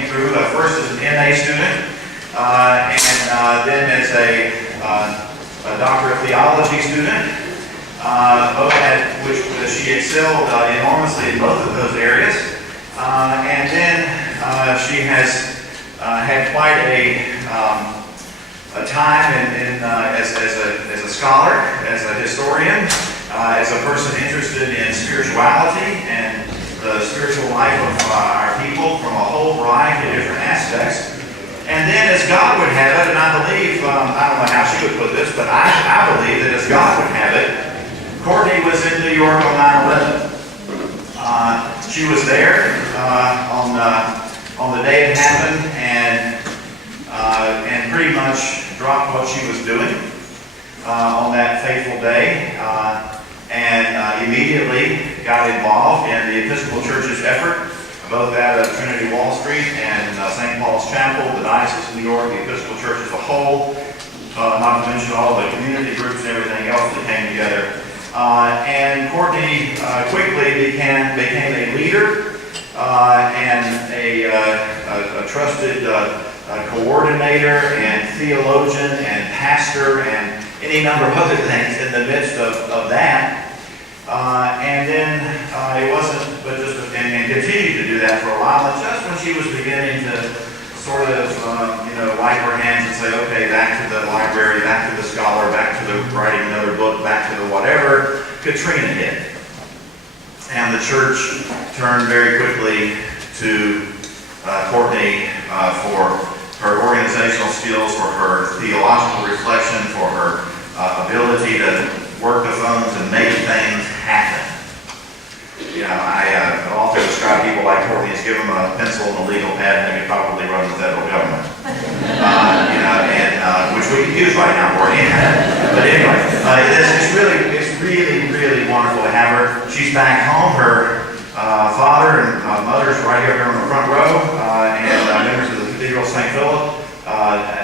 came through, first as an MA student, and then as a Doctor of Theology student, both at which she excelled enormously in both of those areas. And then she has had quite a time as a scholar, as a historian, as a person interested in spirituality and the spiritual life of our people from a whole variety of different aspects. And then as God would have it, and I believe, I don't know how she would put this, but I believe that as God would have it, Courtney was in New York on 9/11. She was there on the day it happened, and pretty much dropped what she was doing on that fateful day, and immediately got involved in the Episcopal Church's effort, both that of Trinity Wall Street and St. Paul's Chapel, the Diocese of New York, the Episcopal Church as a whole, not to mention all the community groups and everything else that came together. And Courtney quickly became a leader and a trusted coordinator and theologian and pastor and any number of other things in the midst of that. And then it wasn't, but just, and continued to do that for a while. And just when she was beginning to sort of, wipe her hands and say, okay, back to the library, back to the scholar, back to the writing another book, back to the whatever, Katrina hit. And the church turned very quickly to Courtney for her organizational skills, for her theological reflection, for her ability to work the phones and make things happen. I often describe people like Courtney as give them a pencil and a legal pad and they could probably run the federal government. Which we can use right now, Courtney. But anyway, it's really wonderful to have her. She's back home. Her father and mother's right here on the front row, and members of the Cathedral of St. Philip.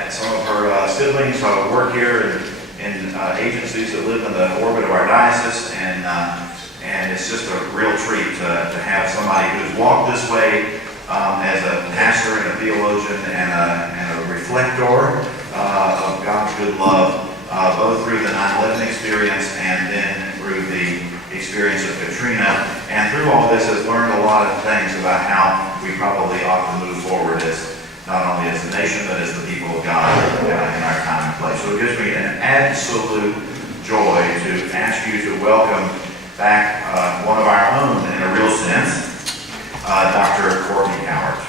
Some of her siblings work here in agencies that live in the orbit of our diocese, and it's just a real treat to have somebody who's walked this way as a pastor and a theologian and a reflector of God's good love, both through the 9/11 experience and then through the experience of Katrina. And through all this has learned a lot of things about how we probably ought to move forward as not only as a nation, but as the people of God in our time and place. So it gives me an absolute joy to ask you to welcome back one of our own, in a real sense, Dr. Courtney Cowart.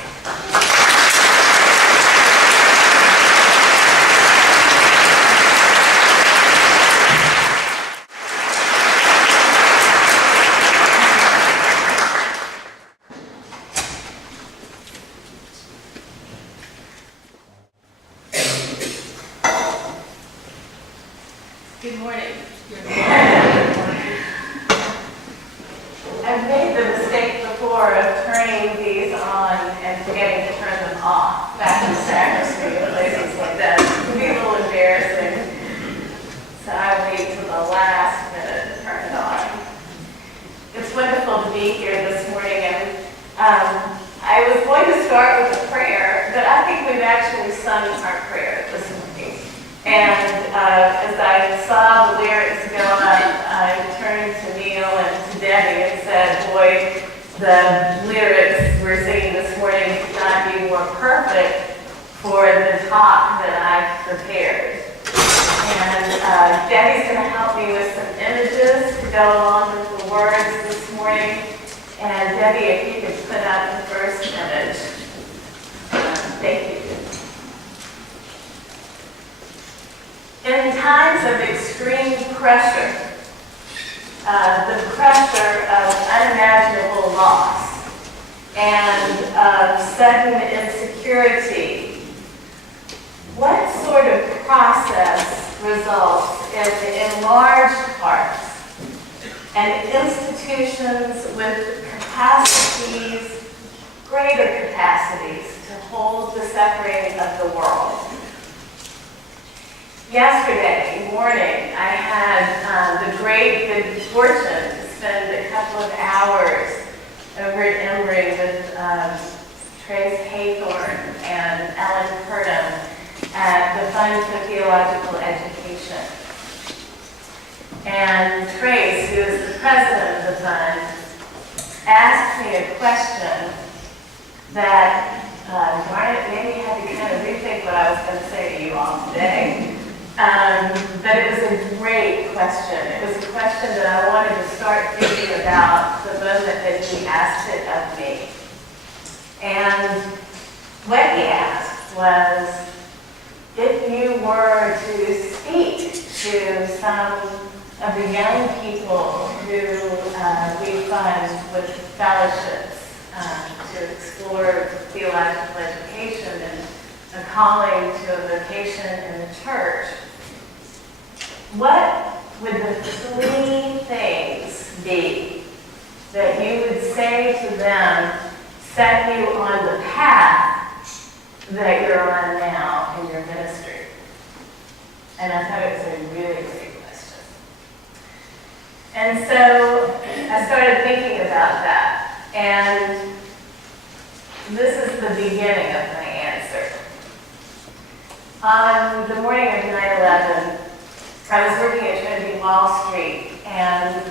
Good morning. I've made the mistake before of turning these on and forgetting to turn them off back in the sacristy and places like that. It can be a little embarrassing. So I wait till the last minute to turn it on. It's wonderful to be here this morning, and I was going to start with a prayer, but I think we've actually sung our prayer this morning. And as I saw the lyrics go up, I turned to Neil and to Debbie and said, boy, the lyrics we're singing this morning could not be more perfect for the talk that I've prepared. And Debbie's going to help me with some images to go along with the words this morning. And Debbie, if you could put up the first image. Thank you. In times of extreme pressure, the pressure of unimaginable loss and of sudden insecurity, what sort of process results in enlarged hearts and institutions with capacities, greater capacities to hold the suffering of the world? Yesterday morning, I had the great good fortune to spend a couple of hours over at Emory with Trace Haythorne and Ellen Purdom at the Fund for Theological Education. And Trace, who is the president of the fund, asked me a question that made me have to kind of rethink what I was going to say to you all today. But it was a great question. It was a question that I wanted to start thinking about the moment that he asked it of me. And what he asked was, if you were to speak to some of the young people who we fund with fellowships to explore theological education and a calling to a vocation in the church, what would the 3 things be that you would say to them set you on the path that you're on now in your ministry? And I thought it was a really great question. And so I started thinking about that. And this is the beginning of my answer. On the morning of 9/11, I was working at Trinity Wall Street, and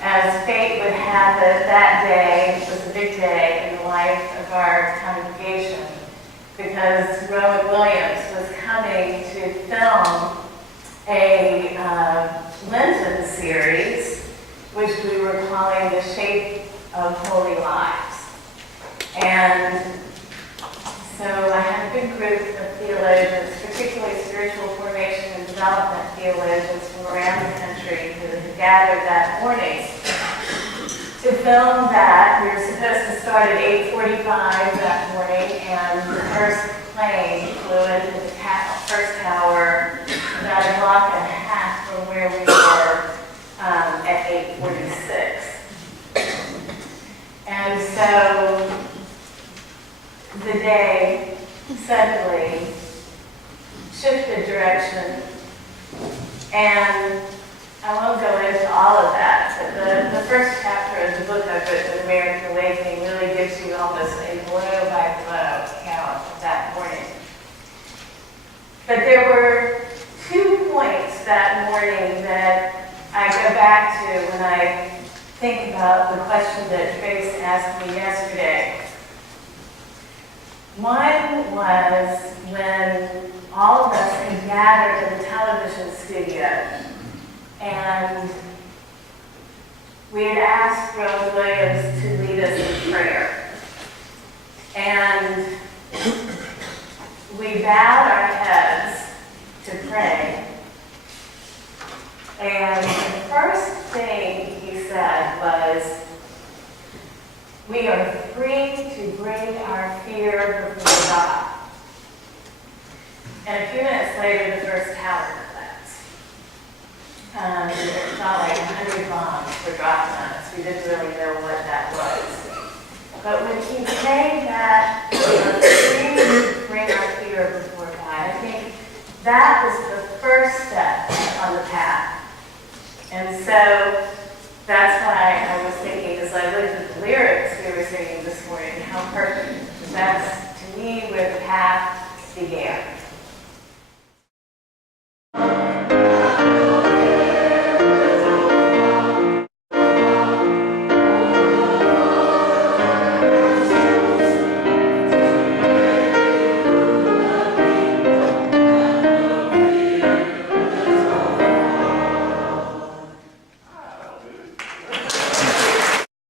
as fate would have it, that day was a big day in the life of our congregation, because Rowan Williams was coming to film a Lenten series, which we were calling The Shape of Holy Lives. And so I had a big group of theologians, particularly spiritual formation and development theologians from around the country who had gathered that morning to film that. We were supposed to start at 8:45 that morning, and the first plane flew into the first tower about a block and a half from where we were at 8:46. And so the day suddenly shifted direction, and I won't go into all of that, but the first chapter of the book I've written, American Awakening, really gives you almost a blow-by-blow account of that morning. But there were 2 points that morning that I go back to when I think about the question that Trace asked me yesterday. One was when all of us had gathered in the television studio, and we had asked Rose Williams to lead us in prayer. And we bowed our heads to pray. And the first thing he said was, "We are free to bring our fear before God." And a few minutes later, the first tower collapsed. It felt like 100 bombs were dropped on us. We didn't really know what that was. But when he prayed that we are free to bring our fear before God, I think that was the first step on the path. And so that's why I was thinking, as I looked at the lyrics we were singing this morning, how perfect. That's, to me, where the path began.